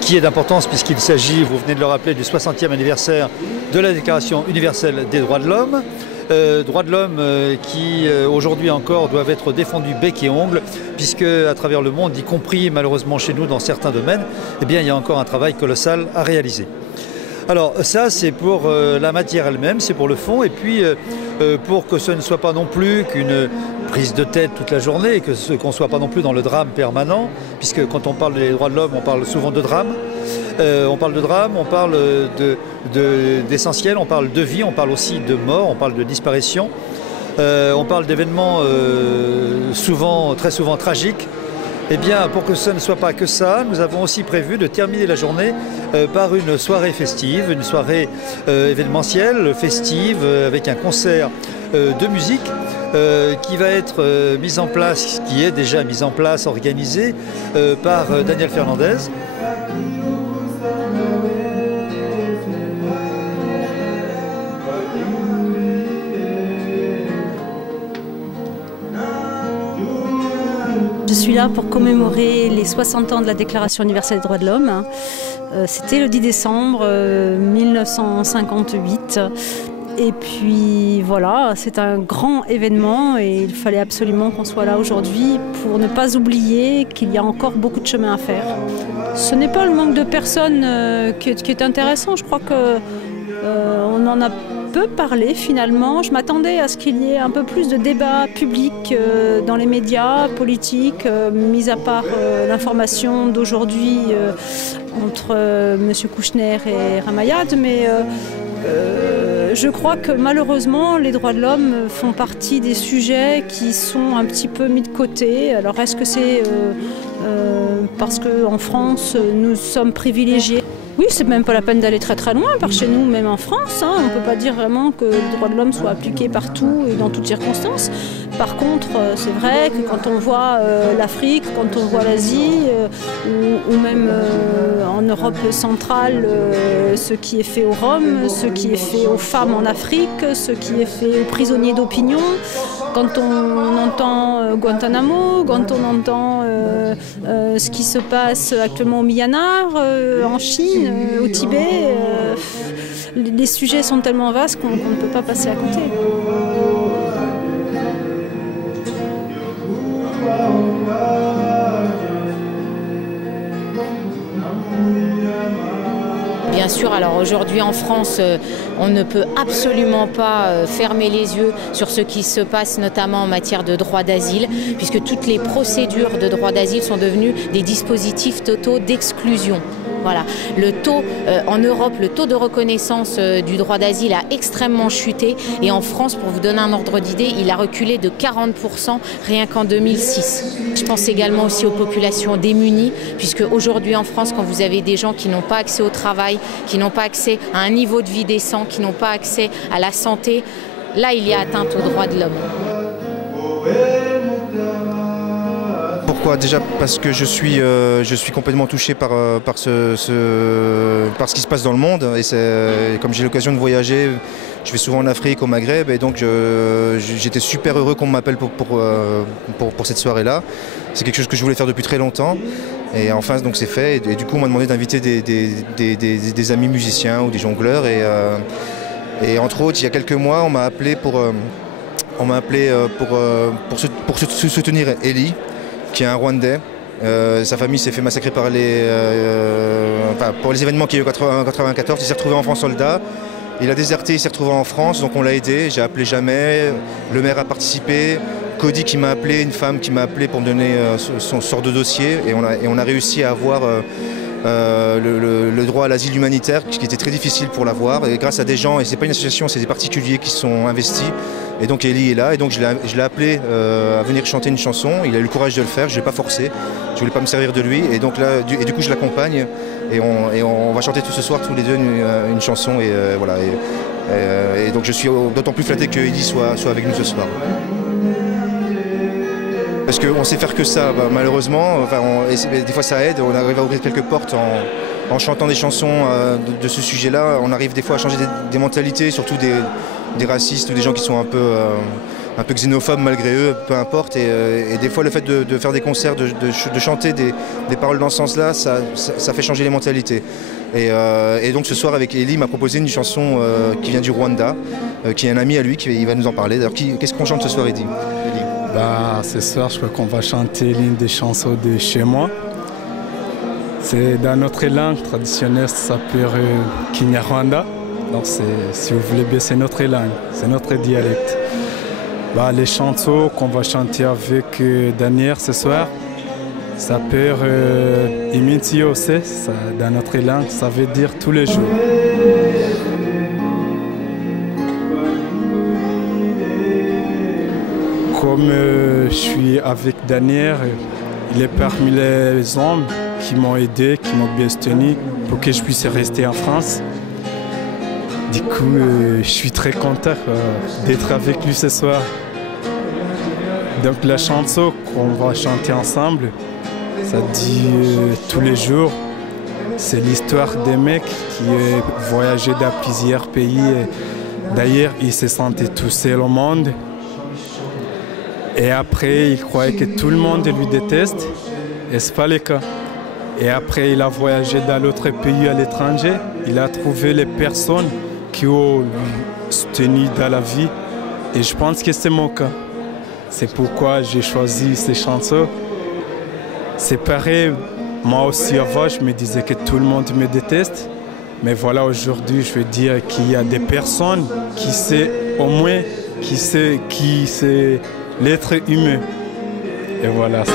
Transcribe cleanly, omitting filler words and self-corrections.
qui est d'importance puisqu'il s'agit, vous venez de le rappeler, du 60e anniversaire de la Déclaration universelle des droits de l'homme. Droits de l'homme qui aujourd'hui encore doivent être défendus bec et ongles, puisque à travers le monde, y compris malheureusement chez nous dans certains domaines, eh bien, il y a encore un travail colossal à réaliser. Alors ça c'est pour la matière elle-même, c'est pour le fond, et puis pour que ce ne soit pas non plus qu'une prise de tête toute la journée, qu'on ne soit pas non plus dans le drame permanent, puisque quand on parle des droits de l'homme, on parle souvent de drame. On parle de drame, on parle d'essentiel, on parle de vie, on parle aussi de mort, on parle de disparition. On parle d'événements très souvent tragiques. Eh bien, pour que ce ne soit pas que ça, nous avons aussi prévu de terminer la journée par une soirée festive, une soirée événementielle, festive, avec un concert de musique qui va être mise en place, qui est déjà mise en place, organisée par Daniel Fernandez. Je suis là pour commémorer les 60 ans de la Déclaration universelle des droits de l'homme. C'était le 10 décembre 1958. Et puis voilà, c'est un grand événement et il fallait absolument qu'on soit là aujourd'hui pour ne pas oublier qu'il y a encore beaucoup de chemin à faire. Ce n'est pas le manque de personnes qui est intéressant. Je crois qu'on en a peu parlé finalement. Je m'attendais à ce qu'il y ait un peu plus de débat public dans les médias politiques, mis à part l'information d'aujourd'hui entre M. Kouchner et Ramayad, mais je crois que malheureusement les droits de l'homme font partie des sujets qui sont un petit peu mis de côté. Alors est-ce que c'est parce qu'en France nous sommes privilégiés? Oui, c'est même pas la peine d'aller très très loin par chez nous, même en France. On ne peut pas dire vraiment que les droits de l'homme soient appliqués partout et dans toutes circonstances. Par contre, c'est vrai que quand on voit l'Afrique, quand on voit l'Asie, ou même en Europe centrale, ce qui est fait aux Roms, ce qui est fait aux femmes en Afrique, ce qui est fait aux prisonniers d'opinion, quand on entend Guantanamo, quand on entend ce qui se passe actuellement au Myanmar, en Chine, au Tibet, les sujets sont tellement vastes qu'on ne peut pas passer à côté. Bien sûr, alors aujourd'hui en France, on ne peut absolument pas fermer les yeux sur ce qui se passe notamment en matière de droit d'asile, puisque toutes les procédures de droit d'asile sont devenues des dispositifs totaux d'exclusion. Voilà. Le taux, en Europe, le taux de reconnaissance du droit d'asile a extrêmement chuté et en France, pour vous donner un ordre d'idée, il a reculé de 40% rien qu'en 2006. Je pense également aussi aux populations démunies, puisque aujourd'hui en France, quand vous avez des gens qui n'ont pas accès au travail, qui n'ont pas accès à un niveau de vie décent, qui n'ont pas accès à la santé, là il y a atteinte aux droits de l'homme. Pourquoi? Déjà parce que je suis complètement touché par ce qui se passe dans le monde. Et comme j'ai l'occasion de voyager, je vais souvent en Afrique, au Maghreb, et donc j'étais super heureux qu'on m'appelle pour cette soirée-là. C'est quelque chose que je voulais faire depuis très longtemps. Et enfin, donc c'est fait. Et du coup, on m'a demandé d'inviter des amis musiciens ou des jongleurs. Et entre autres, il y a quelques mois, on m'a appelé pour soutenir Eli, qui est un Rwandais. Sa famille s'est fait massacrer pour les événements qu'il y a eu en 1994. Il s'est retrouvé en France soldat. Il a déserté, il s'est retrouvé en France, donc on l'a aidé. J'ai appelé Jamais, le maire a participé, Cody qui m'a appelé, une femme qui m'a appelé pour me donner son sort de dossier. Et on a réussi à avoir le droit à l'asile humanitaire, qui était très difficile pour l'avoir. Et grâce à des gens, et c'est pas une association, c'est des particuliers qui sont investis. Et donc Eli est là, et donc je l'ai appelé à venir chanter une chanson. Il a eu le courage de le faire, je ne l'ai pas forcé, je voulais pas me servir de lui. Et donc là, du coup je l'accompagne, et on va chanter tout ce soir tous les deux une chanson. Et voilà. Et donc je suis d'autant plus flatté que Eli soit avec nous ce soir. Parce qu'on sait faire que ça, malheureusement. Enfin, des fois ça aide, on arrive à ouvrir quelques portes en chantant des chansons de ce sujet-là. On arrive des fois à changer des mentalités, surtout des racistes ou des gens qui sont un peu un peu xénophobes malgré eux, peu importe. Et des fois, le fait de faire des concerts, de chanter des paroles dans ce sens-là, ça fait changer les mentalités. Et donc ce soir, avec Elie, m'a proposé une chanson qui vient du Rwanda, qui est un ami à lui, il va nous en parler. D'ailleurs, qu'est-ce qu'on chante ce soir, Elie? Ce soir, je crois qu'on va chanter l'une des chansons de chez moi. C'est dans notre langue traditionnelle, ça s'appelle Kinyarwanda. Donc si vous voulez bien, c'est notre langue, c'est notre dialecte. Les chansons qu'on va chanter avec Daniel ce soir, ça s'appelle Iminti Yose, dans notre langue, ça veut dire tous les jours. Comme je suis avec Daniel, il est parmi les hommes qui m'ont aidé, qui m'ont bien soutenu pour que je puisse rester en France. Du coup, je suis très content d'être avec lui ce soir. Donc la chanson qu'on va chanter ensemble, ça dit tous les jours. C'est l'histoire d'un mec qui a voyagé dans plusieurs pays. D'ailleurs, il se sentait tout seul au monde. Et après, il croyait que tout le monde lui déteste. Et ce n'est pas le cas. Et après, il a voyagé dans l'autre pays à l'étranger. Il a trouvé les personnes qui ont lui soutenu dans la vie. Et je pense que c'est mon cas. C'est pourquoi j'ai choisi ces chansons. C'est pareil, moi aussi avant, je me disais que tout le monde me déteste. Mais voilà, aujourd'hui, je veux dire qu'il y a des personnes qui savent au moins, qui sait l'être humain. Et voilà, c'est